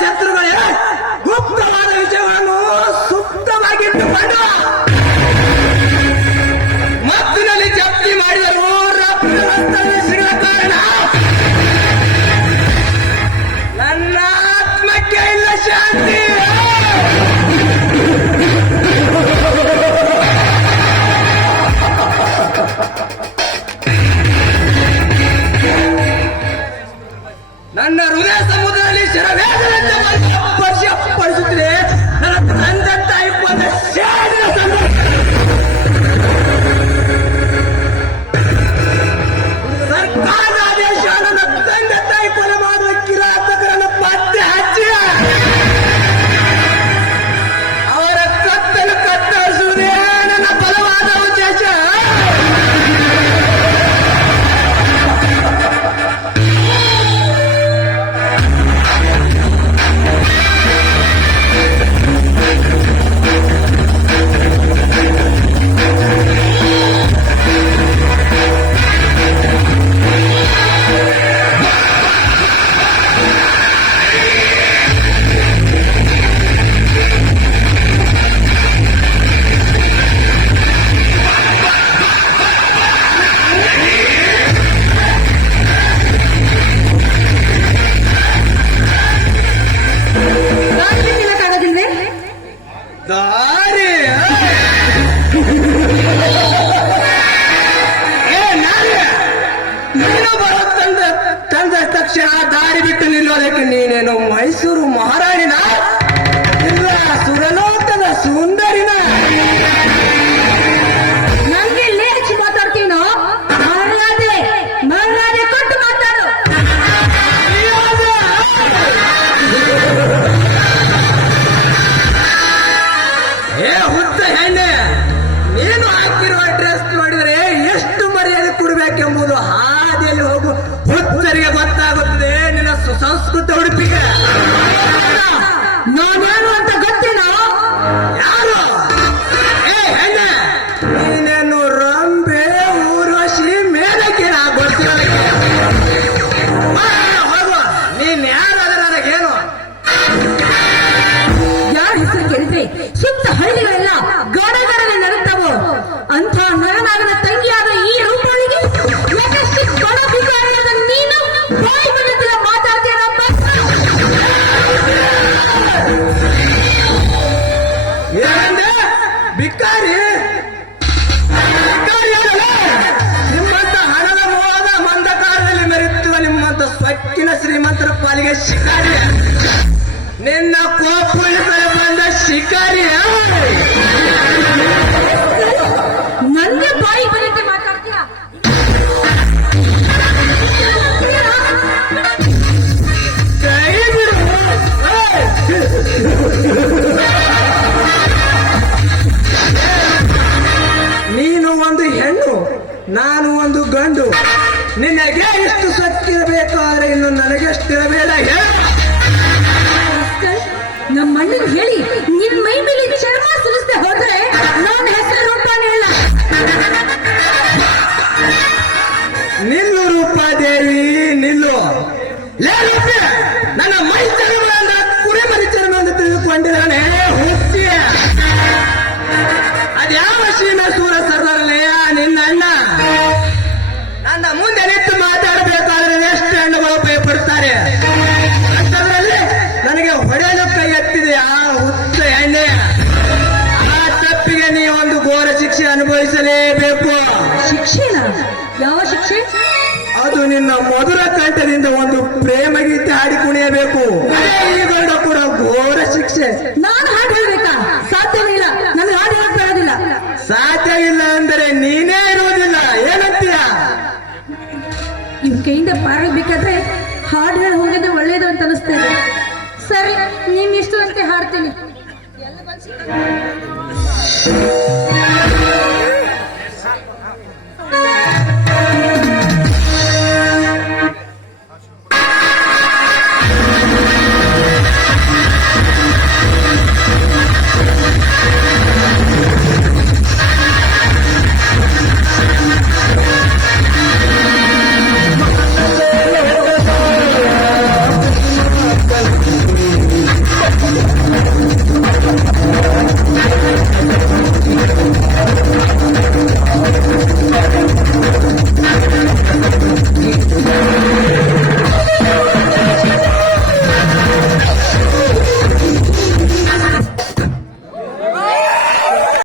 ಶತ್ರುಗಳೇ, ಗುಪ್ತವಾದ ವಿಷಯಗಳನ್ನು ಸುಪ್ತವಾಗಿಟ್ಟುಕೊಂಡು ಮತ್ತಿನಲ್ಲಿ ಜಪ್ತಿ ಮಾಡಿದರು. ಸಿಗುವ ಕಾರಣ ನನ್ನ ಆತ್ಮಕ್ಕೆ ಇಲ್ಲ ಶಾಂತಿ. ನನ್ನ ಹೃದಯ ಸಮುದ್ರದಲ್ಲಿ ಪಡಿಸುತ್ತಿದೆ. ನನ್ನ ತಂದೆ ತಾಯಿ ಸರ್ಕಾರದ ಆದೇಶ ನನ್ನ ತಂದೆ ತಾಯಿ ಕೊಲೆ ಮಾಡುವ ಕಿರಾತಕರನ್ನು ಪತ್ತೆ ಹಚ್ಚಿ ಅವರ ಕತ್ತಲು ಕತ್ತರಿಸುವುದೇ ನನ್ನ ಬಲವಾದ ಉದ್ದೇಶ. ತಕ್ಷಣ ದಾರಿ ಬಿಟ್ಟು ನಿಲ್ಲೋದಕ್ಕೆ ನೀನೇನು ಮೈಸೂರು ಮಹಾರಾಣಿನ ಇಲ್ಲ ಸುರಲೋಕದ ಸುಂದರಿನ? ನಂಗೆ ಇಲ್ಲೇ ಹಚ್ಚಿ ಮಾತಾಡ್ತೀನೋ? ಮರ್ಯಾದೆ ಕೊಟ್ಟು ಮಾತಾಡು. ಏ ಹುಚ್ಚ ಹೆಣ್ಣೆ, ನೀನು ಹಾಕಿರುವ ಡ್ರೆಸ್ ನೋಡಿದರೆ ಎಷ್ಟು ಮರ್ಯಾದೆ ಕೊಡಬೇಕೆಂಬುದು ಹಾದಿಯಲ್ಲಿ ಹೋಗು ಹುಚ್ಚರಿಗೆ ಗೊತ್ತಾಗುತ್ತದೆ. ನಿನ್ನ ಸುಸಂಸ್ಕೃತ ಉಡುಪಿಗೆ ನಾನೇನು ಅಂತ ಗೊತ್ತೇನೋ? ಯಾರು? ಏ ಹೆಣ್ಣೆ, ನೀನೇನು ರಂಬೆ ಊರ್ವಶಿ ಮೇಲಕ್ಕೆ ಗೊತ್ತಿರೋ ಹೋಗು. ನೀನ್ ಯಾರಾದ್ರೆ ನನಗೇನು? ಯಾರ ಹೆಸರು ಕೇಳಿದ್ರೆ ಸುತ್ತ ಹಳ್ಳಿಗಳೆಲ್ಲ ಗಡಗಡನೆ ನಡುತ್ತವು. ಅಂಥ ನರನಾಗನ ತಂಗಿಯಾದ ಈ ರೂಪಳಿಗೆ ಯಶಸ್ವಿ ಕೊಡಬೇಕಾದ ನೀನು ಬಾಯಿ ಬಂದಿಲ್ಲ ಮಾತಾಡ್ತೀರಪ್ಪ. ಏನಂದೆ? ಬಿಕ್ಕಾರಿ ನಿಮ್ಮಂತ ಹಣದ ಮೋಹದ ಮಂದಕಾರದಲ್ಲಿ ಮೆರೆಯುವ ನಿಮ್ಮಂತ ಸ್ವಕ್ಕಿನ ಶ್ರೀಮಂತರ ಪಾಲಿಗೆ ಶಿಕಾರಿ. ನಿನ್ನ ಕೋಪುಳಿಸಲು ಬಂದ ಶಿಕಾರಿ. ನನ್ನ ಬಾಯಿ ಬಂದಂತೆ ಮಾತಾಡ್ತೀಯ? ಕೈ ಬಿಡು. ನೀನು ಒಂದು ಹೆಣ್ಣು, ನಾನು ಒಂದು ಗಂಡು. ನಿನಗೆ ಎಷ್ಟು ಸೊಕ್ಕಿರಬೇಕಾದ್ರೆ ಇನ್ನು ನನಗೆಷ್ಟಿರಬೇಡ. ನಮ್ಮ ಅಣ್ಣನ ಹೇಳಿ ನಿನ್ ಮೈ ಮೇಲೆ ಚರ್ಮ ಸುಲಿಸದೆ ಹೋದ್ರೆ ನಾನು ಹೆಸರು ರೂಪಾನೇ ಇಲ್ಲ. ನಿಲ್ಲು ರೂಪಾದೇವಿ ನಿಲ್ಲು. ನನ್ನ ಮೈ ಚರ್ಮ ಅಂದ ಕುರಿಮರಿ ಚರ್ಮ ಅಂತ ತಿಳಿದುಕೊಂಡಿದ್ದಾನೆ ಹುಚ್ಚಿ. ಅದ್ಯಾವ ಶ್ರೀನಸೂರ ಸರ್ದಾರಲ್ಲೇ ನಿನ್ನ ಅಣ್ಣ. ನನ್ನ ಮುಂದೆ ನಿಂತು ಮಾತಾಡಬೇಕಾದ್ರೆ ಎಷ್ಟು ಹೆಣ್ಣುಗಳು ಭಯಪಡ್ತಾರೆ. ಅಂಥದ್ರಲ್ಲಿ ನನಗೆ ಹೊಡೆಯಲು ಕೈ ಎತ್ತಿದೆ ಆ ಹುಚ್ಚ ಎಣ್ಣೆ. ಆ ತಪ್ಪಿಗೆ ನೀ ಒಂದು ಘೋರ ಶಿಕ್ಷೆ ಅನುಭವಿಸಲೇಬೇಕು. ಶಿಕ್ಷೆನ? ಯಾವ ಶಿಕ್ಷೆ? ಅದು ನಿನ್ನ ಮಧುರ ಕಂಠದಿಂದ ಒಂದು ಪ್ರೇಮ ಗೀತೆ ಹಾಡಿ ಕುಣಿಯಬೇಕು. ಈ ಗಂಡ ಕೂಡ ಘೋರ ಶಿಕ್ಷೆ. ನಾನು ಹಾಡು ಹೇಳ್ಬೇಕಾ? ಸಾಧ್ಯವಿಲ್ಲ, ನನಗೆ ಹಾಡು ಹೇಳಕ್ ಬರೋದಿಲ್ಲ. ಸಾಧ್ಯ ಇಲ್ಲ ಅಂದರೆ ನೀನೇ ಇರುವುದಿಲ್ಲ. ಏನಂತೀಯ? ಇವ್ ಕೈಯಿಂದ ಪಾರಾಗಬೇಕಾದ್ರೆ ಹಾಡು ಹೇಳಿ ಹೋಗೋದು ಒಳ್ಳೇದು ಅಂತ ಅನಿಸ್ತೇನೆ. ಸರಿ, ನಿಮ್ ಇಷ್ಟು ಅಂತ ಹಾಡ್ತೀನಿ.